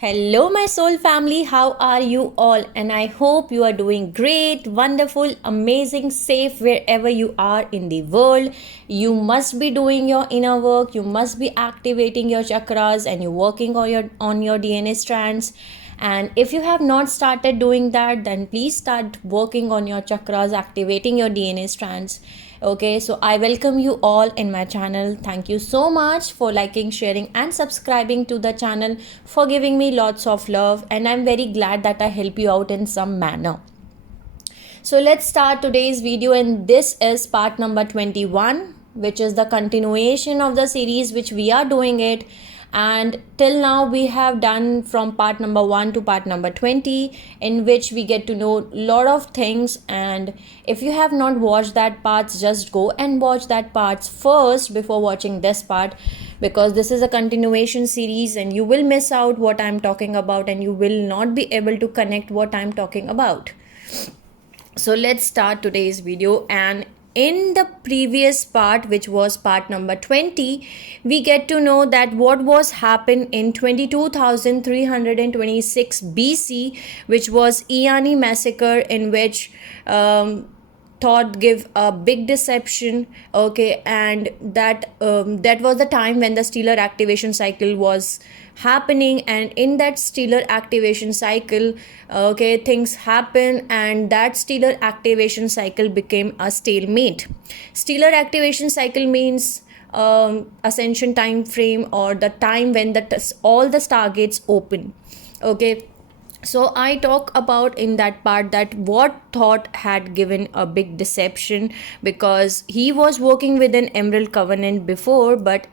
Hello, my soul family. How are you all? And I hope you are doing great, wonderful, amazing, safe wherever you are in the world. You must be doing your inner work. You must be activating your chakras and you're working on your DNA strands. And if you have not started doing that, then please start working on your chakras, activating your DNA strands. Okay, so I welcome you all in my channel. Thank you so much for liking, sharing, and subscribing to the channel, for giving me lots of love, and I'm very glad that I help you out in some manner. So let's start today's video, and this is part number 21, which is the continuation of the series which we are doing it. And till now we have done from part number 1 to part number 20, in which we get to know a lot of things. And if you have not watched that parts, just go and watch that parts first before watching this part, because this is a continuation series and you will miss out what I'm talking about and you will not be able to connect what I'm talking about. So let's start today's video. And in the previous part, which was part number 20, we get to know that what was happened in 22,326 BC, which was Iani massacre, in which Thoth give a big deception. Okay, and that was the time when the stellar activation cycle was happening, and in that stellar activation cycle, okay, things happen, and that stellar activation cycle became a stalemate. Stellar activation cycle means ascension time frame, or the time when all the stargates open. Okay, so I talk about in that part that what Thoth had given a big deception, because he was working with an Emerald Covenant before, but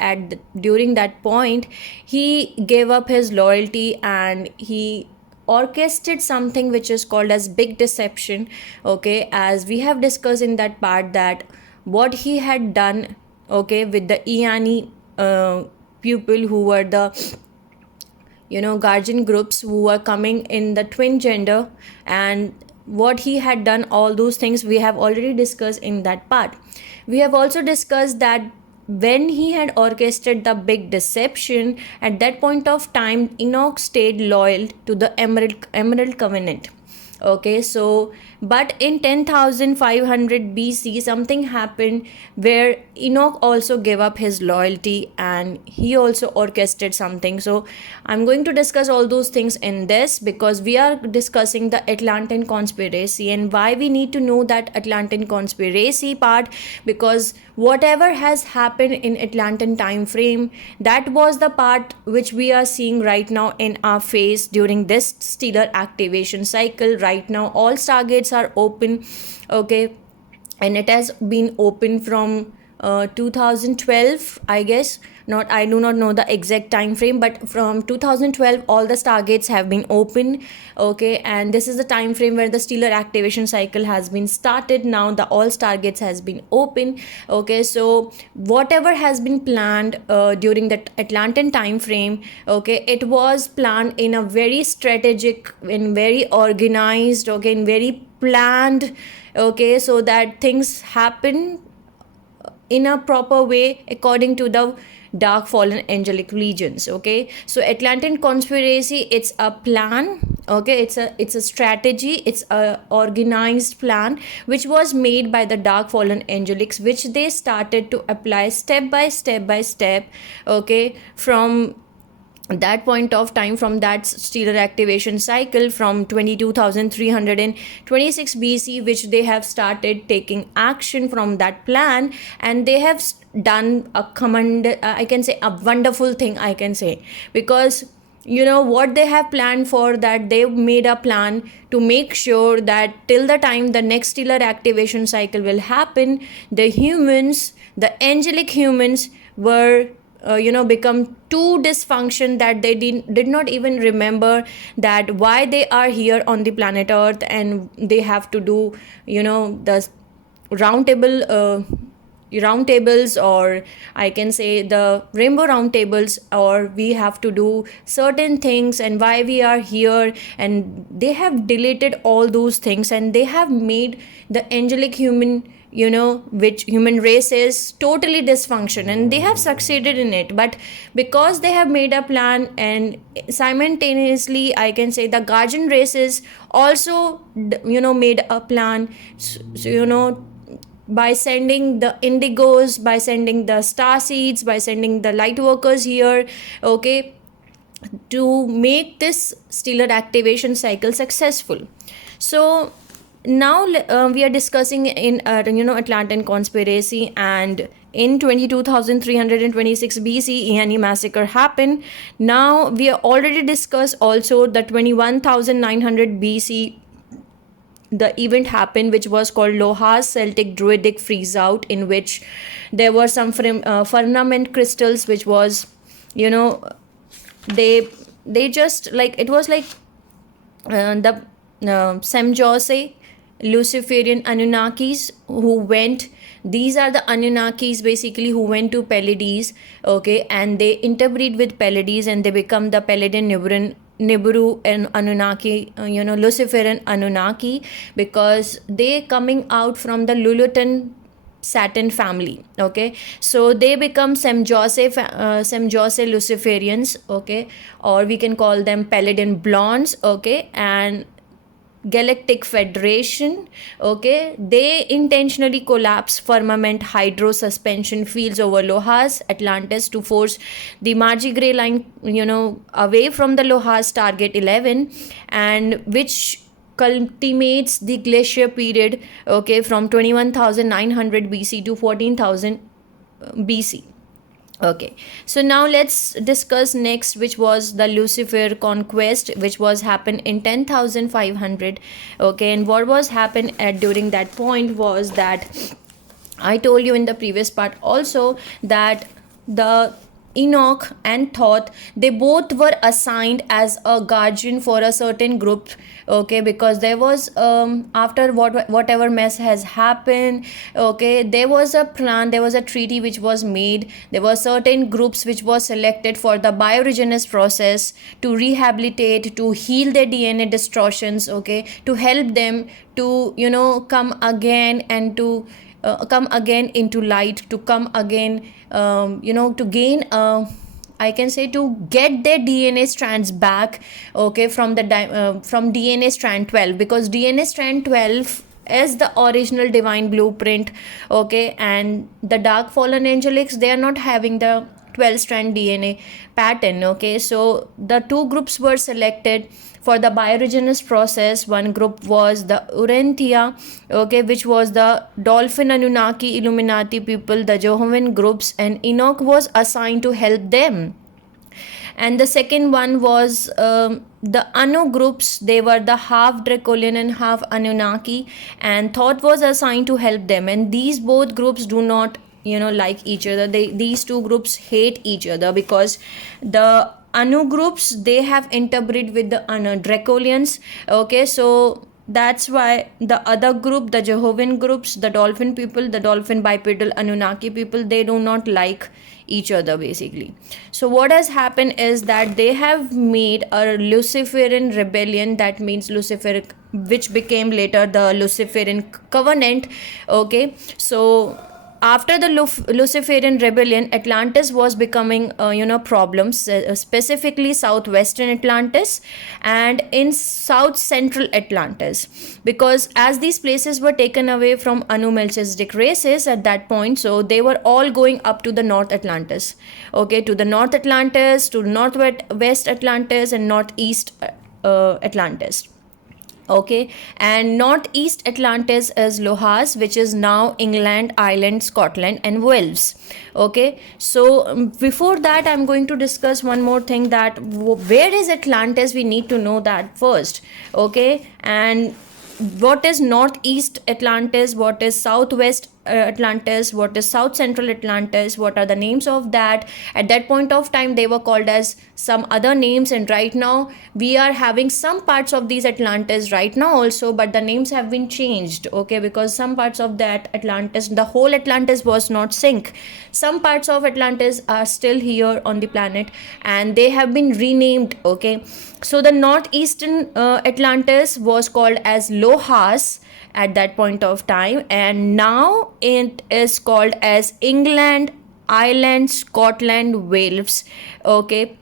during that point he gave up his loyalty and he orchestrated something which is called as big deception. Okay, as we have discussed in that part, that what he had done, okay, with the Iani people who were the guardian groups who were coming in the twin gender, and what he had done, all those things we have already discussed in that part. We have also discussed that when he had orchestrated the big deception, at that point of time Enoch stayed loyal to the Emerald Covenant. Okay, so but in 10,500 BC something happened where Enoch also gave up his loyalty and he also orchestrated something. So I'm going to discuss all those things in this, because we are discussing the Atlantean conspiracy and why we need to know that Atlantean conspiracy part, because whatever has happened in Atlantean time frame, that was the part which we are seeing right now in our face during this stellar activation cycle. Right now all stargates are open. Okay, and it has been open from 2012, I guess. I do not know the exact time frame, but from 2012 all the stargates have been open. Okay, and this is the time frame where the stellar activation cycle has been started. Now the all stargates has been open. Okay, so whatever has been planned during the Atlantean time frame, okay, it was planned in a very strategic and very organized, okay, and very planned. Okay, so that things happen in a proper way according to the dark fallen angelic legions. Okay, so Atlantean conspiracy, it's a plan. Okay, it's a strategy, it's a organized plan which was made by the dark fallen angelics, which they started to apply step by step. Okay, from that point of time, from that stellar activation cycle from 22,326 BC, which they have started taking action from that plan, and they have done a I can say a wonderful thing, I can say, because what they have planned for, that they made a plan to make sure that till the time the next stellar activation cycle will happen, the humans, the angelic humans, were become too dysfunction that they did not even remember that why they are here on the planet Earth, and they have to do the round tables, or I can say the rainbow round tables, or we have to do certain things and why we are here, and they have deleted all those things, and they have made the angelic human which human race is totally dysfunction, and they have succeeded in it. But because they have made a plan, and simultaneously I can say the guardian races also made a plan. By sending the indigos, by sending the star seeds, by sending the light workers here, okay, to make this stellar activation cycle successful. So now we are discussing in Atlantean conspiracy, and in 22,326 BC Ehani massacre happened. Now we are already discussed also the 21,900 BC the event happened, which was called Loha's Celtic Druidic freeze out, in which there were some firmament crystals, which was they just like, it was like the Samjase Luciferian Anunnakis who went. These are the Anunnakis basically who went to Pleiades, okay, and they interbreed with Pleiades and they become the Pleiadian Nibiru and Anunnaki, Luciferian Anunnaki, because they coming out from the Lulutan Saturn family, okay. So they become Samjase Luciferians, okay, or we can call them Pleiadian blondes, okay, and Galactic Federation, okay. They intentionally collapse firmament hydro suspension fields over Loha's Atlantis to force the Margie Gray line away from the Loha's target 11, and which culminates the glacier period, okay, from 21,900 BC to 14,000 BC. Okay, so now let's discuss next, which was the Lucifer conquest, which was happened in 10,500. Okay, and what was happened at during that point was that I told you in the previous part also that the Enoch and Thoth, they both were assigned as a guardian for a certain group, okay, because there was after whatever mess has happened, okay, there was a plan, there was a treaty which was made. There were certain groups which was selected for the bioregenesis process to rehabilitate, to heal their DNA distortions, okay, to help them to come again and to come again into light, to come again to gain I can say to get their DNA strands back, okay, from the from DNA strand 12, because DNA strand 12 is the original divine blueprint, okay, and the dark fallen angelics, they are not having the 12 strand DNA pattern, okay. So the two groups were selected for the bioregenesis process. One group was the Urantia, okay, which was the Dolphin Anunnaki Illuminati people, the Jehovah's groups, and Enoch was assigned to help them. And the second one was the Anu groups. They were the half Dracolian and half Anunnaki, and Thoth was assigned to help them. And these both groups do not like each other. These two groups hate each other, because the Anu groups, they have interbred with the Dracolians, okay. So that's why the other group, the Jehovah's groups, the dolphin people, the dolphin bipedal Anunnaki people, they do not like each other basically. So what has happened is that they have made a Luciferian rebellion, that means Lucifer, which became later the Luciferian covenant, okay. So after the Luciferian rebellion, Atlantis was becoming problems, specifically southwestern Atlantis and in south central Atlantis, because as these places were taken away from Anu Melchizedek races at that point, so they were all going up to the North Atlantis, okay, to the North Atlantis, to Northwest Atlantis and Northeast Atlantis. Okay, and Northeast Atlantis is Loha's, which is now England, Ireland, Scotland and Wales. Okay, so before that I'm going to discuss one more thing, that where is Atlantis, we need to know that first, okay. And what is Northeast Atlantis, what is Southwest Atlantis, what is South Central Atlantis, what are the names of that. At that point of time they were called as some other names, and right now we are having some parts of these Atlantis right now also, but the names have been changed, okay, because some parts of that Atlantis, the whole Atlantis was not sink. Some parts of Atlantis are still here on the planet and they have been renamed, okay. So the northeastern Atlantis was called as Lohas at that point of time, and now it is called as England, Ireland, Scotland, Wales, okay.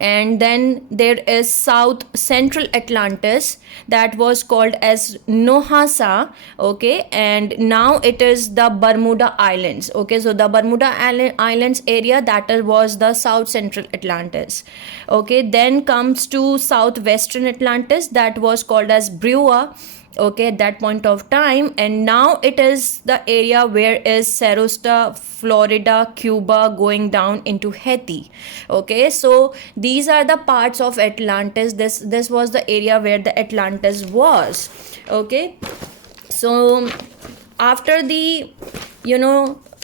And then there is South Central Atlantis, that was called as Nohasa, okay, and now it is the Bermuda Islands, okay. So the Bermuda Islands area, that was the South Central Atlantis, okay. Then comes to Southwestern Atlantis, that was called as Brewer, okay, at that point of time, and now it is the area where is Sarasota, Florida, Cuba, going down into Haiti, okay. So these are the parts of Atlantis. This was the area where the Atlantis was, okay. So after the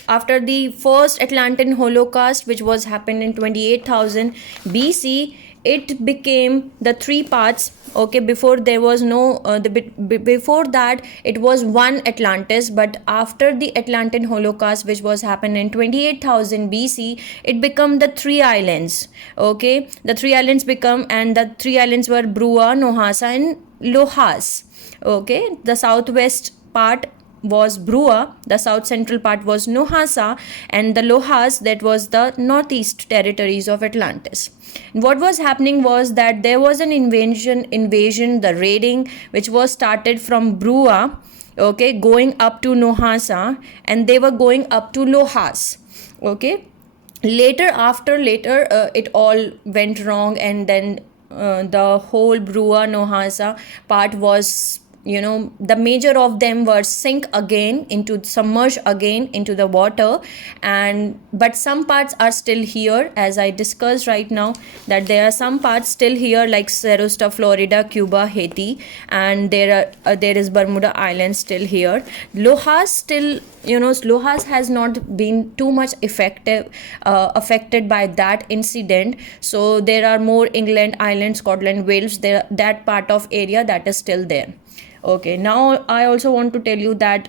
after the first Atlantean Holocaust, which was happened in 28,000 BC, it became the three parts, okay. Before there was no before that it was one Atlantis, but after the Atlantean Holocaust, which was happened in 28,000 BC, it became the three islands, okay. The three islands become, and the three islands were Brua, Nohasa and Lohas, okay. The southwest part was Brua, the south central part was Nohasa, and the Lohas, that was the northeast territories of Atlantis. What was happening was that there was an invasion, the raiding, which was started from Brua, okay, going up to Nohasa, and they were going up to Lohas, okay. Later it all went wrong, and then the whole Brua Nohasa part was, the major of them were submerged again into the water, but some parts are still here, as I discussed right now, that there are some parts still here, like Sarasota, Florida, Cuba, Haiti, and there is Bermuda Island still here. Lohas still, Lohas has not been too much affected by that incident, so there are more England, Ireland, Scotland, Wales, that part of area that is still there. Okay, now I also want to tell you that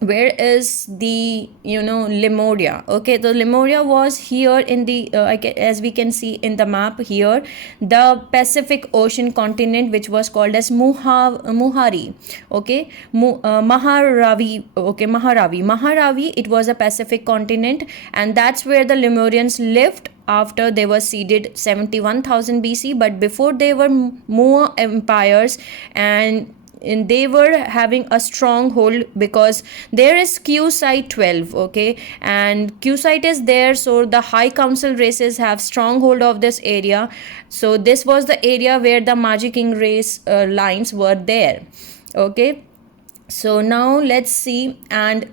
where is the Lemuria, okay. The Lemuria was here in the as we can see in the map here, the Pacific Ocean continent, which was called as Muhari, okay. Maharavi, okay. Maharavi, it was a Pacific continent, and that's where the Lemurians lived after they were seeded 71,000 BC, but before they were Moa empires, and they were having a stronghold, because there is Q site 12, okay, and Q site is there, so the high council races have stronghold of this area. So this was the area where the Magic King race lines were there, okay. So now let's see, and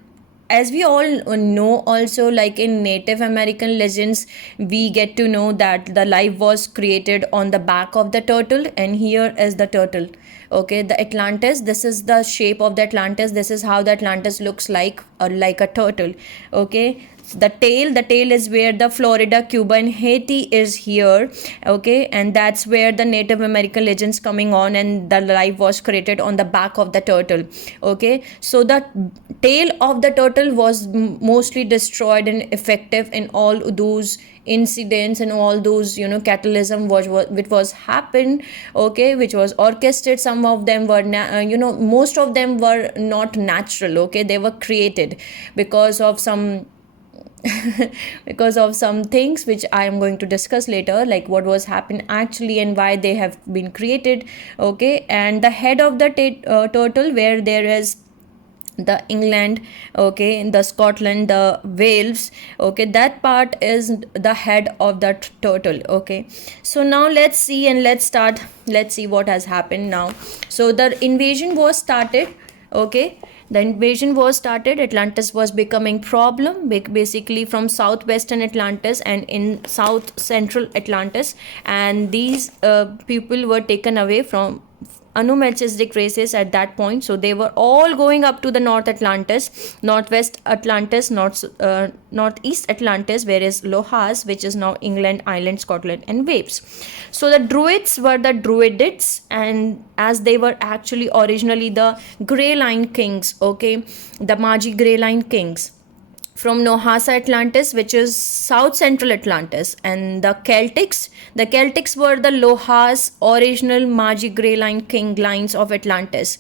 as we all know also, like in Native American legends, we get to know that the life was created on the back of the turtle, and here is the turtle, okay. The Atlantis, this is the shape of the Atlantis, this is how the Atlantis looks like a turtle, okay. The tail is where the Florida, Cuba and Haiti is here, okay, and that's where the Native American legends coming on, and the life was created on the back of the turtle, okay. So the tail of the turtle was mostly destroyed and effective in all those incidents and all those catalysm which was happened, okay, which was orchestrated. Some of them were most of them were not natural, okay. They were created because of some things which I am going to discuss later, like what was happened actually and why they have been created, okay. And the head of the turtle, where there is the England, okay, in the Scotland, the Wales, okay, that part is the head of that turtle, okay. So now let's see and let's see what has happened now. So the invasion was started, okay. The invasion was started. Atlantis was becoming problem, basically from southwestern Atlantis and in south central Atlantis, and these people were taken away from Melchizedek races at that point. So they were all going up to the North Atlantis, Northwest Atlantis, Northeast Atlantis, where is Lohas, which is now England, Ireland, Scotland, and Wales. So the Druids were the Druidites, and as they were actually originally the Grey Line Kings, okay, the Magi Grey Line Kings from Nohasa Atlantis, which is South Central Atlantis. And the Celtics were the Lohas original Magi Grey Line King lines of Atlantis.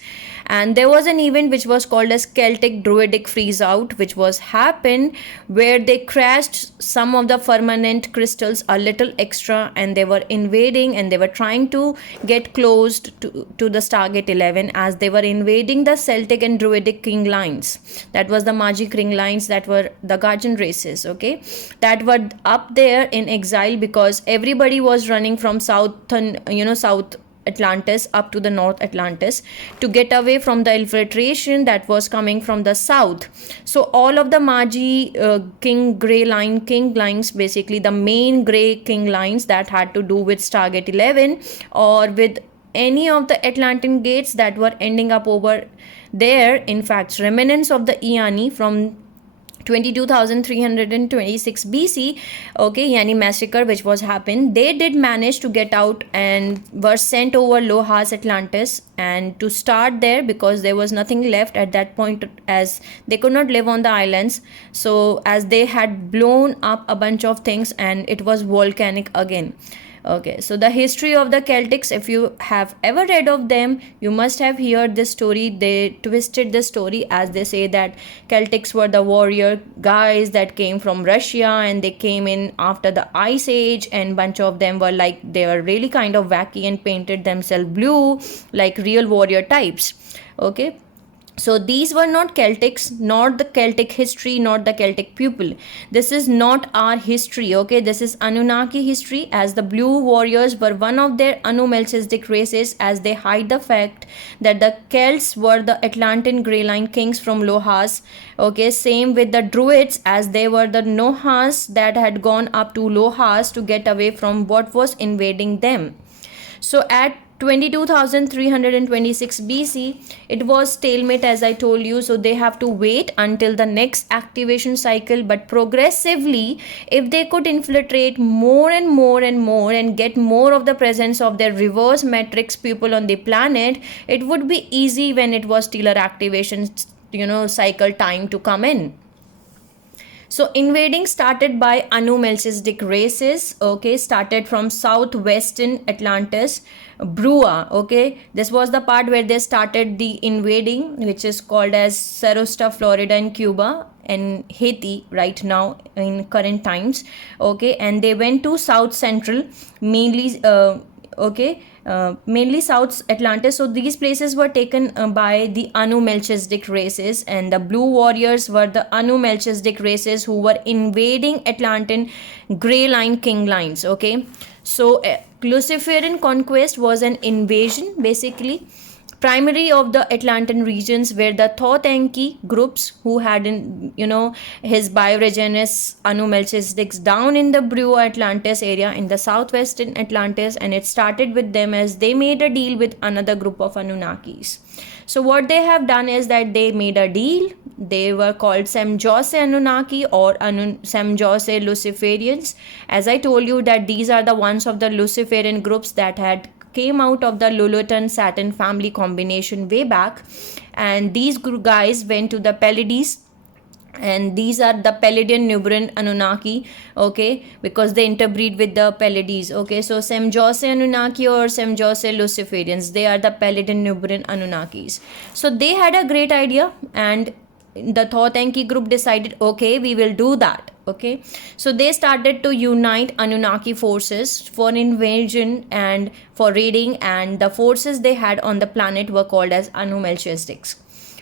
And there was an event which was called as Celtic Druidic Freeze Out, which was happened where they crashed some of the firmament crystals a little extra, and they were invading and they were trying to get close to the Stargate 11 as they were invading the Celtic and Druidic king lines. That was the Magi king lines that were the guardian races, okay, that were up there in exile because everybody was running from South Atlantis up to the North Atlantis to get away from the infiltration that was coming from the south. So all of the Magi king lines, basically the main grey king lines that had to do with Stargate 11 or with any of the Atlantean gates that were ending up over there, in fact remnants of the Iani from 22,326 BC, okay, Yani massacre which was happened, they did manage to get out and were sent over Lohas Atlantis and to start there because there was nothing left at that point as they could not live on the islands. So as they had blown up a bunch of things and it was volcanic again. Okay, so the history of the Celtics, if you have ever read of them, you must have heard this story. They twisted the story as they say that Celtics were the warrior guys that came from Russia and they came in after the Ice Age, and bunch of them were like, they were really kind of wacky and painted themselves blue like real warrior types. Okay. So these were not Celtics, not the Celtic history, not the Celtic people. This is not our history, okay? This is Anunnaki history, as the Blue Warriors were one of their Melchizedek races, as they hide the fact that the Celts were the Atlantean Grey Line Kings from Lohas, okay? Same with the Druids, as they were the Nohas that had gone up to Lohas to get away from what was invading them. So at 22,326 BC, it was stalemate, as I told you. So they have to wait until the next activation cycle, but progressively, if they could infiltrate more and more and more and get more of the presence of their reverse matrix people on the planet, it would be easy when it was stellar activation cycle time to come in. So invading started by Melchizedek races, okay, started from southwestern Atlantis, Brua, okay. This was the part where they started the invading, which is called as Sarasta, Florida and Cuba and Haiti right now in current times, okay. And they went to South Central, mainly mainly South Atlantis. So these places were taken by the Melchizedek races, and the Blue Warriors were the Melchizedek races who were invading Atlantean Grey Line King lines, okay. So Luciferian Conquest was an invasion, basically primary of the Atlantean regions, where the Thoth-Enki groups who had his bioregenous Melchizedeks down in the Brua Atlantis area in the southwestern Atlantis, and it started with them as they made a deal with another group of Anunnakis. So what they have done is that they made a deal. They were called Samjase Anunnaki or Samjase Luciferians. As I told you that these are the ones of the Luciferian groups that had came out of the Lulutan Saturn family combination way back, and these guys went to the Pleiades, and these are the Pleiadian Nubian Anunnaki, okay, because they interbreed with the Pleiades, okay. So Samjase Anunnaki or Samjase Luciferians, they are the Pleiadian Nubian Anunnakis. So they had a great idea, and the Thoth-Enki group decided, okay, we will do that. Okay, so they started to unite Anunnaki forces for invasion and for raiding, and the forces they had on the planet were called as Melchizedeks.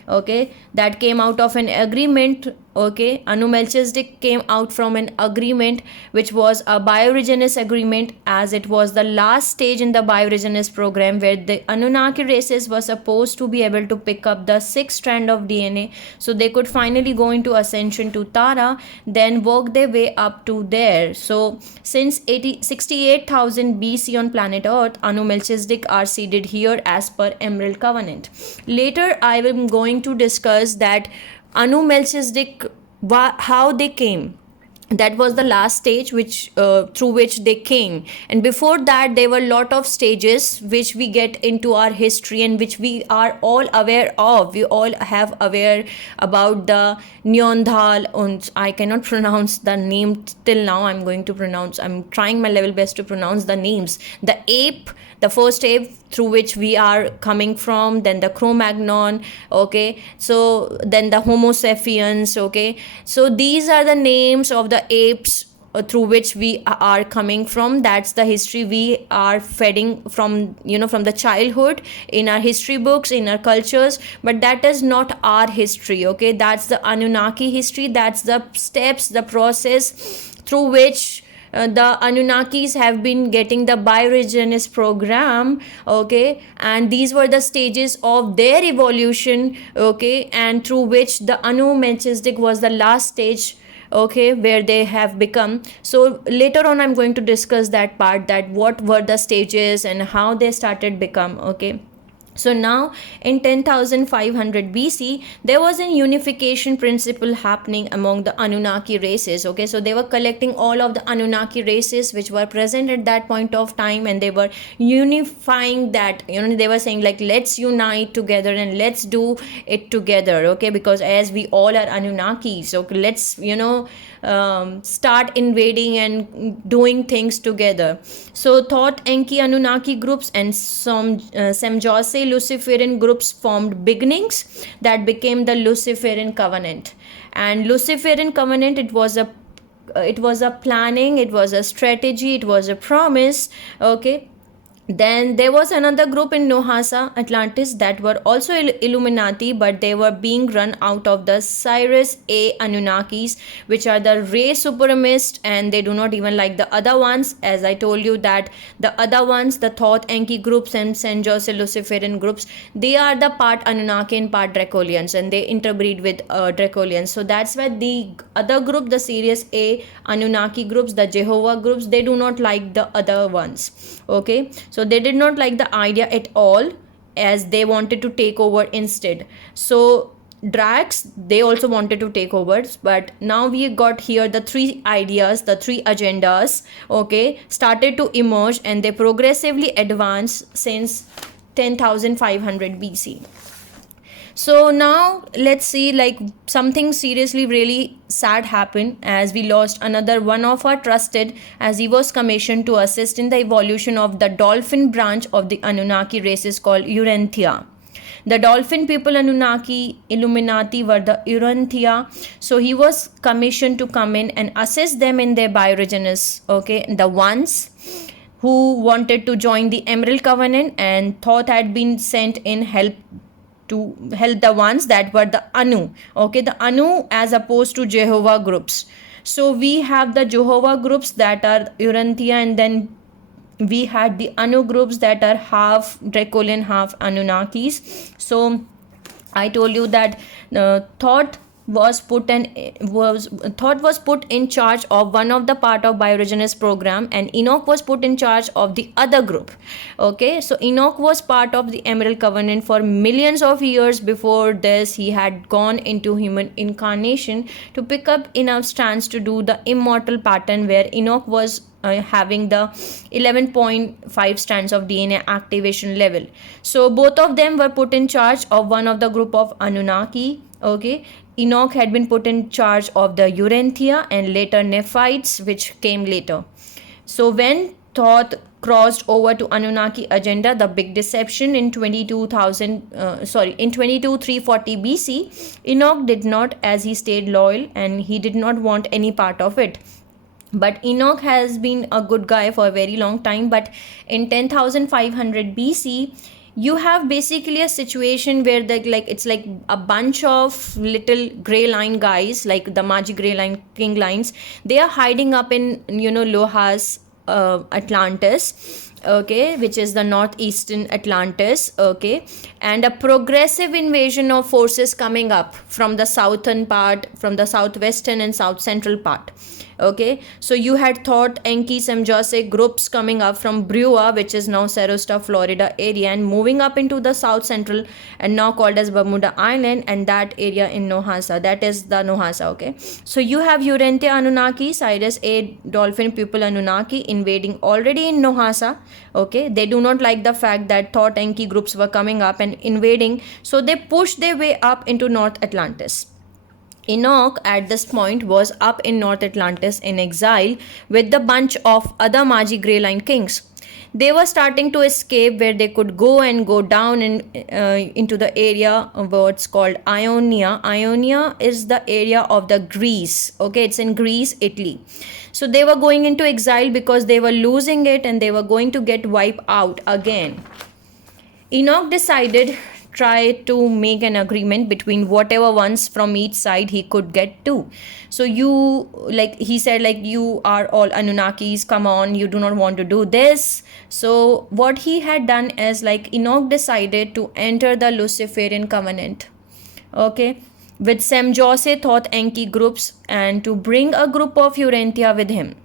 Okay, that came out of an agreement Okay, Anu Melchizedek came out from an agreement which was a bioregenesis agreement, as it was the last stage in the bioregenesis program where the Anunnaki races were supposed to be able to pick up the sixth strand of DNA so they could finally go into ascension to Tara, then work their way up to there. So since 68,000 BC on planet Earth, Anu Melchizedek are seated here as per Emerald Covenant. Later I am going to discuss that Anu Melchizedek, how they came. That was the last stage which through which they came, and before that there were a lot of stages which we get into our history and which we are all aware of. We all have aware about the Neanderthal, and I cannot pronounce the name till now. I'm trying my level best to pronounce the names. The ape, the first ape through which we are coming from, then the Cro-Magnon, okay, so then the Homo sapiens, okay, so these are the names of the apes through which we are coming from. That's the history we are feeding from, from the childhood, in our history books, in our cultures, but that is not our history, okay. That's the Anunnaki history. That's the steps, the process through which the Anunnakis have been getting the bioregenesis program, okay, and these were the stages of their evolution, okay, and through which the Anu Melchizedek was the last stage, okay, where they have become. So later on I'm going to discuss that part, that what were the stages and how they started become, okay. So now in 10,500 BC, there was a unification principle happening among the Anunnaki races. Okay, so they were collecting all of the Anunnaki races which were present at that point of time, and they were unifying that. They were saying like, let's unite together and let's do it together. Okay, because as we all are Anunnakis, so let's start invading and doing things together. So Thoth-Enki Anunnaki groups and some Samjase Luciferian groups formed beginnings that became the Luciferian covenant. And Luciferian covenant, it was a planning, it was a strategy, it was a promise, okay. Then there was another group in Nohasa, Atlantis, that were also Illuminati, but they were being run out of the Sirius A Anunnakis, which are the race supremacists, and they do not even like the other ones. As I told you that the other ones, the Thoth-Enki groups and Samjase Luciferian groups, they are the part Anunnaki and part Dracolians, and they interbreed with Dracolians. So that's why the other group, the Sirius A Anunnaki groups, the Jehovah groups, they do not like the other ones, okay. So they did not like the idea at all, as they wanted to take over instead. So Drax, they also wanted to take over, but now we got here the three ideas, the three agendas, okay, started to emerge, and they progressively advance since 10,500 BC. So now let's see, like, something seriously really sad happened, as we lost another one of our trusted, as he was commissioned to assist in the evolution of the dolphin branch of the Anunnaki races called Urantia. The dolphin people, Anunnaki, Illuminati, were the Urantia. So he was commissioned to come in and assist them in their bioregenesis, okay, the ones who wanted to join the Emerald Covenant, and Thoth had been sent in to help the ones that were the Anu, okay, the Anu as opposed to Jehovah groups. So we have the Jehovah groups that are Urantia, and then we had the Anu groups that are half Dracolian, half Anunnakis. So I told you that Thoth was put in charge of one of the part of bioregenesis program, and Enoch was put in charge of the other group, okay. So Enoch was part of the Emerald Covenant for millions of years. Before this, he had gone into human incarnation to pick up enough strands to do the immortal pattern, where Enoch was having the 11.5 strands of DNA activation level. So both of them were put in charge of one of the group of Anunnaki, okay. Enoch had been put in charge of the Urantia and later Nephites, which came later. So when Thoth crossed over to Anunnaki agenda, the big deception in 22,340 BC, Enoch did not, as he stayed loyal and he did not want any part of it. But Enoch has been a good guy for a very long time. But in 10,500 BC, you have basically a situation where it's like a bunch of little gray line guys, like the Magi gray line king lines. They are hiding up in, Lohas, Atlantis, okay, which is the northeastern Atlantis, okay, and a progressive invasion of forces coming up from the southern part, from the southwestern and south central part. Okay, so you had Thoth-Enki, Samjase groups coming up from Brewer, which is now Sarasota, Florida area, and moving up into the south central and now called as Bermuda Island, and that area in Nohasa, that is the Nohasa. Okay, so you have Urantia Anunnaki, Cyrus A dolphin people Anunnaki invading already in Nohasa. Okay, they do not like the fact that Thoth-Enki groups were coming up and invading, so they pushed their way up into North Atlantis. Enoch at this point was up in North Atlantis in exile with the bunch of other Magi Grey Line kings. They were starting to escape where they could go and go down into the area of what's called Ionia. Ionia is the area of the Greece. Okay, it's in Greece, Italy. So they were going into exile because they were losing it and they were going to get wiped out again. Enoch decided try to make an agreement between whatever ones from each side he could get to. So he said, you are all Anunnakis, come on, you do not want to do this. So what he had done is, Enoch decided to enter the Luciferian covenant, okay, with Samjase Thoth-Enki groups, and to bring a group of Urantia with him.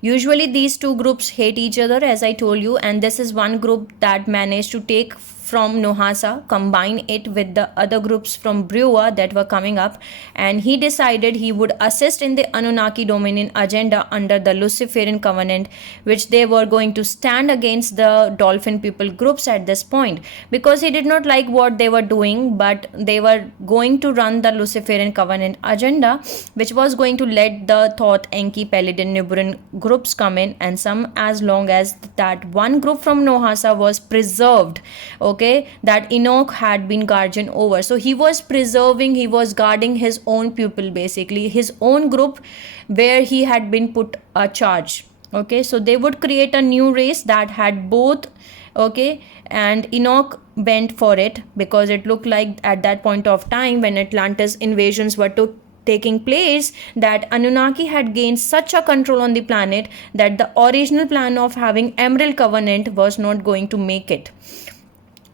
Usually these two groups hate each other, as I told you, and this is one group that managed to take from Nohasa, combine it with the other groups from Brewer that were coming up, and he decided he would assist in the Anunnaki dominion agenda under the Luciferian covenant, which they were going to stand against the dolphin people groups at this point, because he did not like what they were doing, but they were going to run the Luciferian covenant agenda, which was going to let the Thoth-Enki, Palladian, Nibiruan groups come in, and some as long as that one group from Nohasa was preserved, okay, that Enoch had been guardian over. So he was preserving, he was guarding his own people, basically his own group where he had been put a charge. Okay, so they would create a new race that had both, okay, and Enoch went for it because it looked like at that point of time when Atlantis invasions were taking place, that Anunnaki had gained such a control on the planet that the original plan of having Emerald Covenant was not going to make it.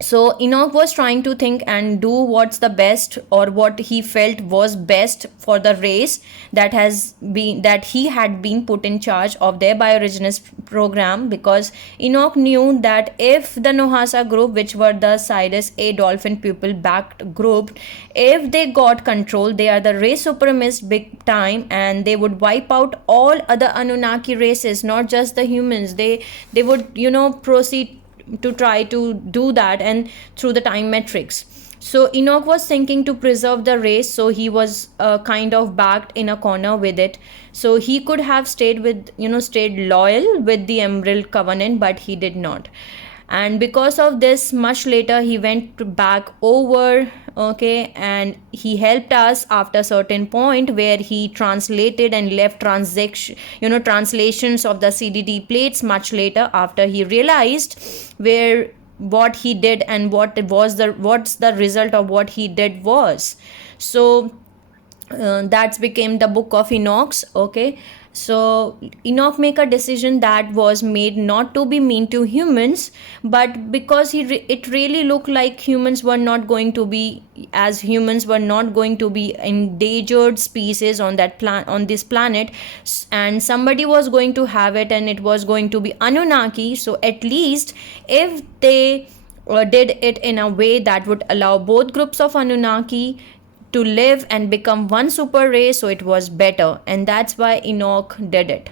So Enoch was trying to think and do what's the best, or what he felt was best for the race that he had been put in charge of their bioregenesis program, because Enoch knew that if the Nohasa group, which were the Cyrus A dolphin people backed group, if they got control, they are the race supremacist big time, and they would wipe out all other Anunnaki races, not just the humans. They would proceed to try to do that, and through the time metrics. So Enoch was thinking to preserve the race, so he was kind of backed in a corner with it. So he could have stayed loyal with the Emerald Covenant, but he did not. And because of this, much later he went back over, okay, and he helped us after a certain point where he translated and left translations of the CDD plates much later, after he realized what he did and what's the result of what he did was. So that became the book of Enoch. Okay, so Enoch make a decision that was made not to be mean to humans, but because it really looked like humans were not going to be endangered species on this planet, and somebody was going to have it, and it was going to be Anunnaki. So at least if they did it in a way that would allow both groups of Anunnaki to live and become one super race, so it was better, and that's why Enoch did it.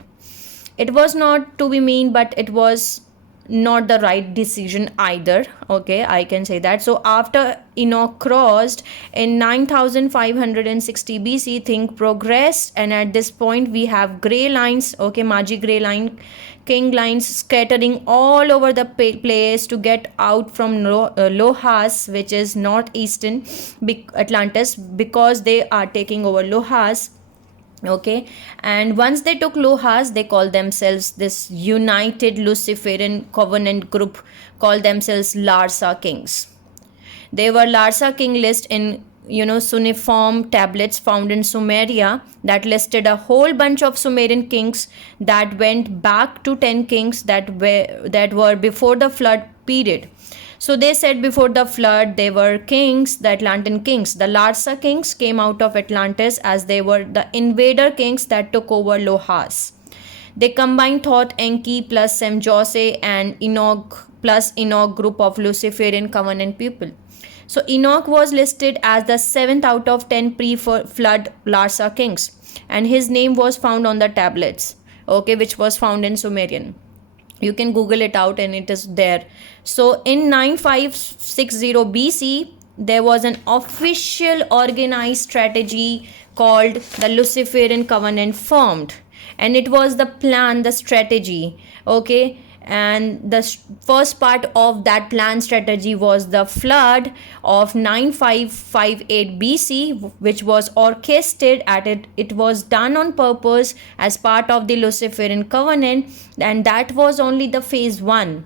It was not to be mean, but it was not the right decision either, okay, I can say that. So after Enoch crossed in 9560 BC, things progressed, and at this point we have gray lines, okay, Magi gray line king lines scattering all over the place to get out from Lohas, which is northeastern Atlantis, because they are taking over Lohas. Okay, and once they took Lohas, they called themselves this united Luciferian covenant group, called themselves Larsa kings. They were Larsa king list in Suniform tablets found in Sumeria that listed a whole bunch of Sumerian kings that went back to 10 kings that were before the flood period. So they said before the flood they were kings, the Atlantean kings. The Larsa kings came out of Atlantis as they were the invader kings that took over Lohas. They combined Thoth-Enki plus Samjase and Enoch plus Enoch group of Luciferian covenant people. So Enoch was listed as the 7th out of 10 pre-flood Larsa kings, and his name was found on the tablets, okay, which was found in Sumerian. You can Google it out and it is there. So in 9560 BC, there was an official organized strategy called the Luciferian covenant formed, and it was the plan, the strategy, okay. And the first part of that plan strategy was the flood of 9558 BC, which was orchestrated at it. It was done on purpose as part of the Luciferian covenant, and that was only the phase 1.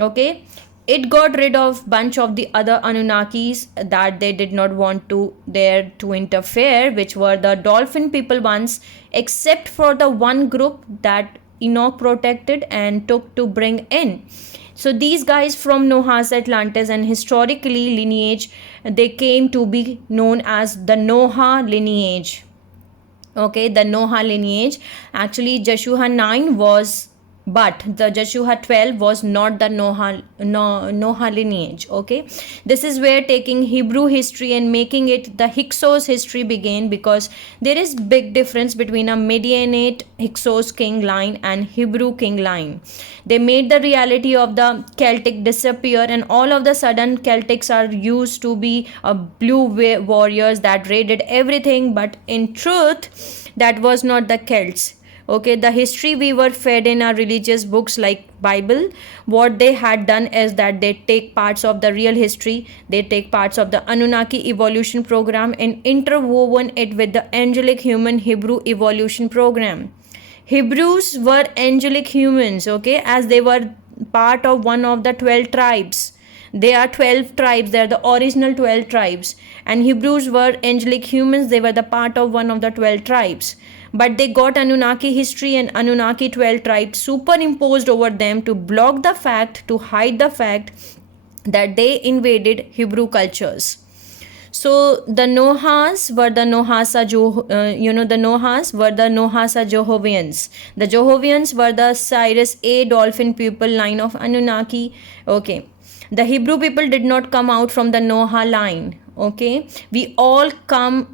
Okay, it got rid of bunch of the other Anunnakis that they did not want to there to interfere, which were the dolphin people ones, except for the one group that Enoch protected and took to bring in. So these guys from Noah's Atlantis and historically lineage, they came to be known as the Noah lineage. Okay, the Noah lineage. Actually, Joshua 9 was, but the Joshua 12 was not the Noah lineage. Okay, this is where taking Hebrew history and making it the Hixos history began, because there is big difference between a Medianite Hixos king line and Hebrew king line. They made the reality of the Celtic disappear, and all of the sudden Celtics are used to be a blue warriors that raided everything, but in truth that was not the Celts. Okay, the history we were fed in our religious books like Bible, what they had done is that they take parts of the real history, they take parts of the Anunnaki evolution program and interwoven it with the angelic human Hebrew evolution program. Hebrews were angelic humans, okay, as they were part of one of the 12 tribes. They are 12 tribes, they are the original 12 tribes, and Hebrews were angelic humans, they were the part of one of the 12 tribes. But they got Anunnaki history and Anunnaki 12 tribes superimposed over them to block the fact, to hide the fact that they invaded Hebrew cultures. So the Nohas were the the Nohas were the Nohasa Jehovians. The Jehovians were the Cyrus A dolphin people line of Anunnaki. Okay, the Hebrew people did not come out from the Noah line. Okay, we all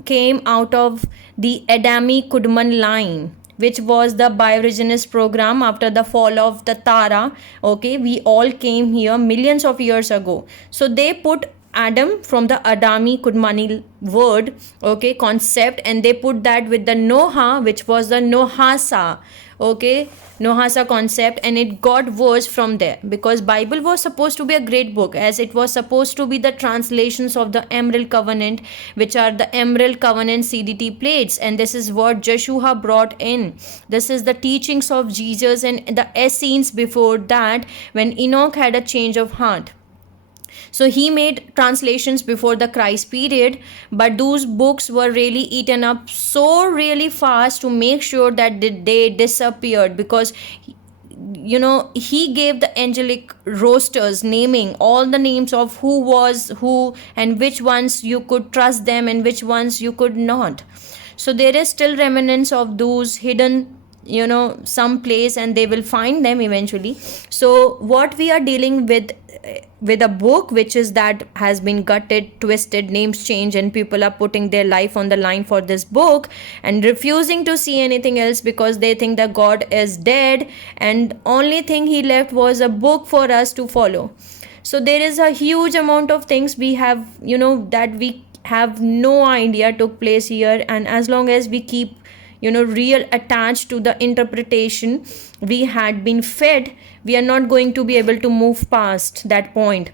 came out of the Adami Kudman line, which was the bioregenous program after the fall of the Tara. Okay, we all came here millions of years ago. So they put Adam from the Adami Kudmani word, okay, concept, and they put that with the Noah, which was the Nohasa, okay, Nohasa concept, and it got worse from there, because Bible was supposed to be a great book, as it was supposed to be the translations of the Emerald Covenant, which are the Emerald Covenant CDT plates, and this is what Joshua brought in. This is the teachings of Jesus and the Essenes before that, when Enoch had a change of heart. So he made translations before the Christ period, but those books were really eaten up so really fast to make sure that they disappeared, because he gave the angelic rosters, naming all the names of who was who and which ones you could trust them and which ones you could not. So there is still remnants of those hidden some place, and they will find them eventually. So what we are dealing with a book which is that has been gutted, twisted, names changed, and people are putting their life on the line for this book and refusing to see anything else, because they think that God is dead and only thing he left was a book for us to follow. So there is a huge amount of things we have that we have no idea took place here, and as long as we keep real attached to the interpretation we had been fed, we are not going to be able to move past that point.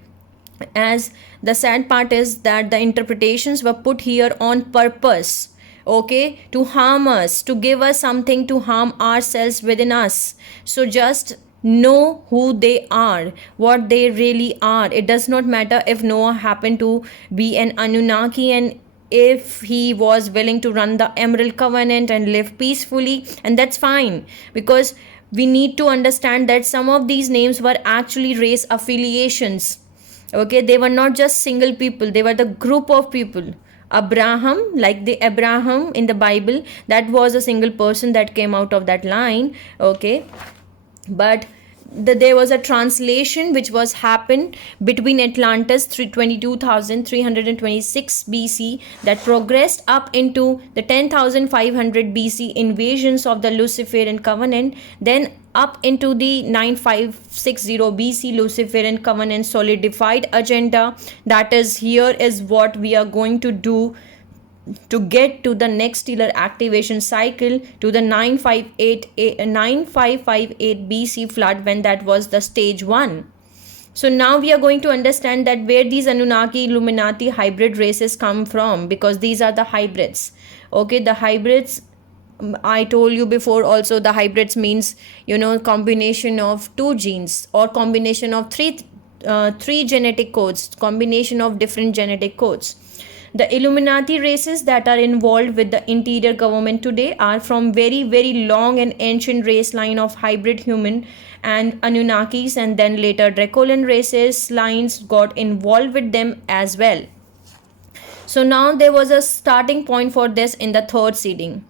As the sad part is that the interpretations were put here on purpose, okay, to harm us, to give us something to harm ourselves within us. So just know who they are, what they really are. It does not matter if Noah happened to be an Anunnaki, and if he was willing to run the Emerald Covenant and live peacefully, and that's fine, because we need to understand that some of these names were actually race affiliations. Okay, they were not just single people, they were the group of people. Abraham, like the Abraham in the Bible, that was a single person that came out of that line. Okay, but there was a translation which was happened between Atlantis 22,326 BC that progressed up into the 10,500 BC invasions of the Luciferian covenant, then up into the 9560 BC Luciferian covenant solidified agenda. That is, here is what we are going to do to get to the next stellar activation cycle, to the 9558 BC flood, when that was the stage 1. So now we are going to understand that where these Anunnaki Illuminati hybrid races come from, because these are the hybrids. Okay, the hybrids, I told you before also, the hybrids means, combination of 2 genes, or combination of three genetic codes, combination of different genetic codes. The Illuminati races that are involved with the interior government today are from very, very long and ancient race line of hybrid human and Anunnakis, and then later Dracolian races lines got involved with them as well. So now there was a starting point for this in the 3rd seeding.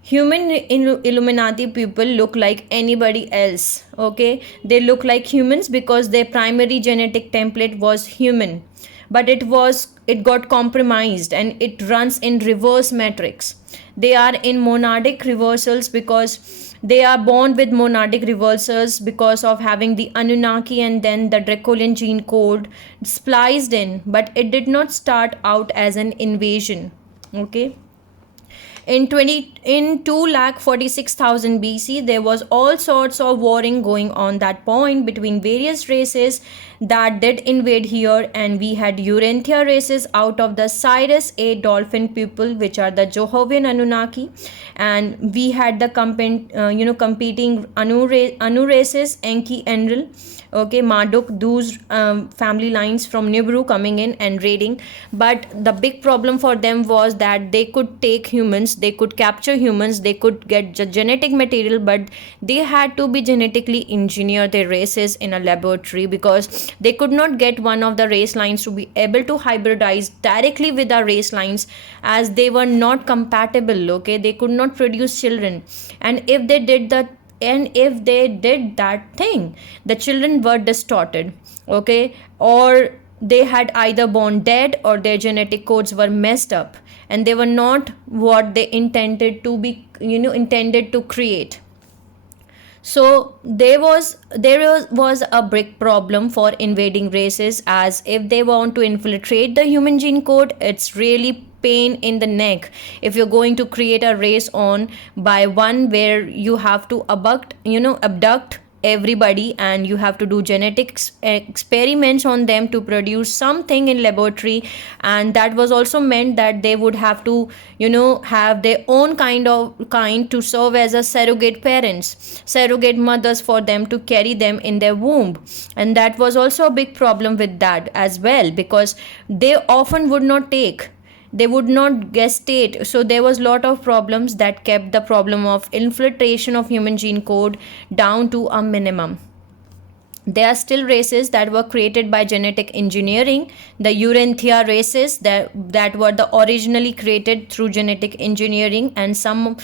Human Illuminati people look like anybody else. Okay, they look like humans because their primary genetic template was human, but it got compromised and it runs in reverse matrix. They are in monadic reversals because they are born with monadic reversals because of having the Anunnaki and then the Dracolian gene code spliced in, but it did not start out as an invasion. Okay, in 2,46,000 BC, there was all sorts of warring going on that point between various races that did invade here, and we had Urantia races out of the Cyrus A dolphin people, which are the Jehovah's Anunnaki, and we had the competing Anu races, Enki, Enlil, okay, Marduk, those family lines from Nibiru coming in and raiding. But the big problem for them was that they could take humans, they could capture humans, they could get genetic material, but they had to be genetically engineer their races in a laboratory, because they could not get one of the race lines to be able to hybridize directly with the race lines, as they were not compatible. Okay, they could not produce children, and if they did that thing, the children were distorted. Okay, or they had either born dead, or their genetic codes were messed up, and they were not what they intended to be, intended to create. So there was a big problem for invading races, as if they want to infiltrate the human gene code, it's really pain in the neck if you're going to create a race on by one, where you have to abduct everybody, and you have to do genetics experiments on them to produce something in laboratory. And that was also meant that they would have to have their own kind to serve as a surrogate parents, surrogate mothers, for them to carry them in their womb. And that was also a big problem with that as well, because they often would not gestate. So there was a lot of problems that kept the problem of infiltration of human gene code down to a minimum. There are still races that were created by genetic engineering, the Urantia races that were originally created through genetic engineering, and some of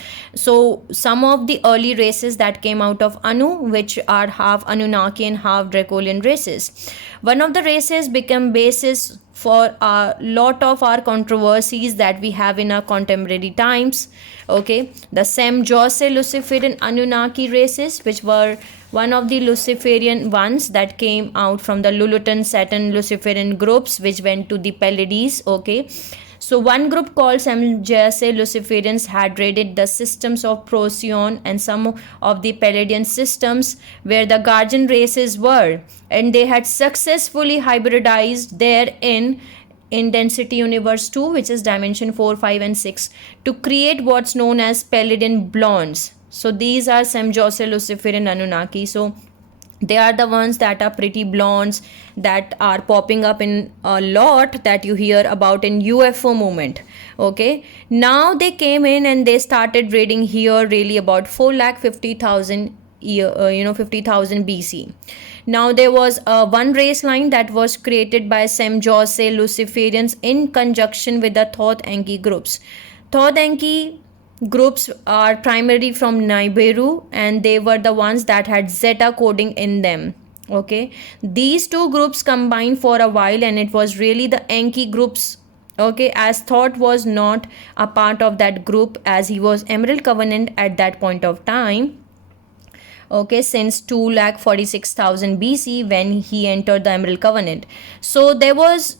the early races that came out of Anu, which are half Anunnaki and half Dracolian races. One of the races became basis for a lot of our controversies that we have in our contemporary times. Okay, the Samjase Luciferian Anunnaki races, which were one of the Luciferian ones that came out from the Lulutan Saturn Luciferian groups, which went to the Pleiades. Okay, so one group called Samjase Luciferians had raided the systems of Procyon and some of the Pleiadian systems where the guardian races were, and they had successfully hybridized therein in density universe 2, which is dimension 4, 5 and 6, to create what's known as Pleiadian blondes. So these are Samjase, Luciferian, Anunnaki. So they are the ones that are pretty blondes that are popping up in a lot, that you hear about in UFO movement. Okay, now they came in and they started raiding here really about 4,50,000 50,000 BC. Now there was one race line that was created by Samjase Luciferians in conjunction with the Thoth-Enki groups. Thoth-Enki groups are primarily from Nibiru, and they were the ones that had Zeta coding in them. Okay, these two groups combined for a while, and it was really the Enki groups. Okay, as Thoth was not a part of that group, as he was Emerald Covenant at that point of time. Okay, since 2,46,000 BC when he entered the Emerald Covenant. So there was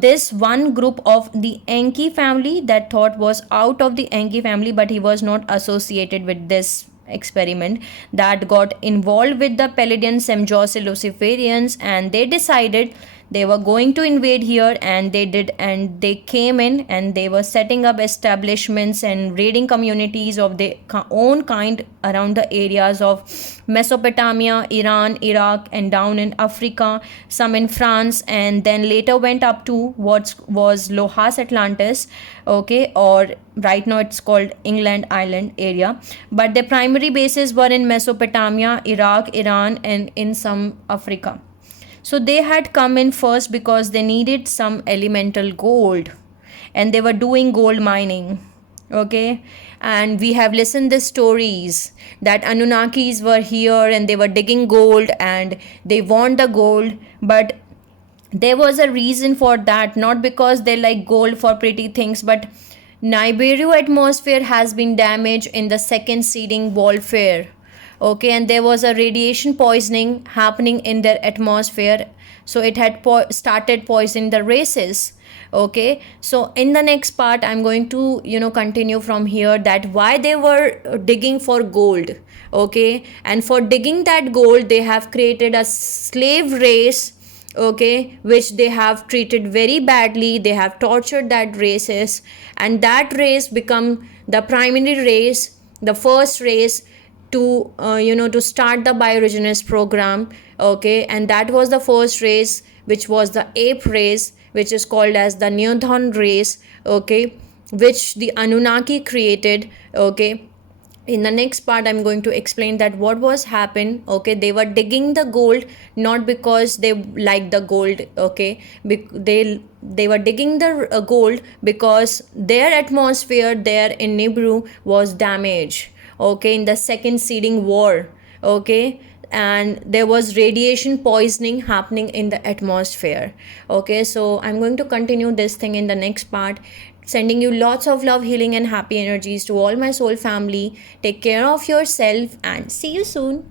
this one group of the Enki family that Thoth was out of the Enki family, but he was not associated with this experiment, that got involved with the Pleiadian Samjase Luciferians, and they decided they were going to invade here, and they did, and they came in and they were setting up establishments and raiding communities of their own kind around the areas of Mesopotamia, Iran, Iraq, and down in Africa, some in France, and then later went up to what was Lohas Atlantis. Okay, or right now it's called England Island area, but their primary bases were in Mesopotamia, Iraq, Iran, and in some Africa. So they had come in first because they needed some elemental gold, and they were doing gold mining. Okay, and we have listened the stories that Anunnakis were here and they were digging gold and they want the gold, but there was a reason for that, not because they like gold for pretty things, but Nibiru atmosphere has been damaged in the second seeding warfare. Okay, and there was a radiation poisoning happening in their atmosphere, so it had started poisoning the races. Okay, so in the next part I'm going to continue from here, that why they were digging for gold. Okay, and for digging that gold they have created a slave race. Okay, which they have treated very badly, they have tortured that races, and that race become the primary race, the first race to to start the bioregenesis program. Okay, and that was the first race, which was the ape race, which is called as the Neothon race. Okay, which the Anunnaki created. Okay, in the next part I'm going to explain that what was happened. Okay, they were digging the gold not because they liked the gold. Okay, they were digging the gold because their atmosphere there in Nibiru was damaged. Okay, in the second seeding war. Okay, and there was radiation poisoning happening in the atmosphere. Okay, so I'm going to continue this thing in the next part, sending you lots of love, healing and happy energies to all my soul family. Take care of yourself and see you soon.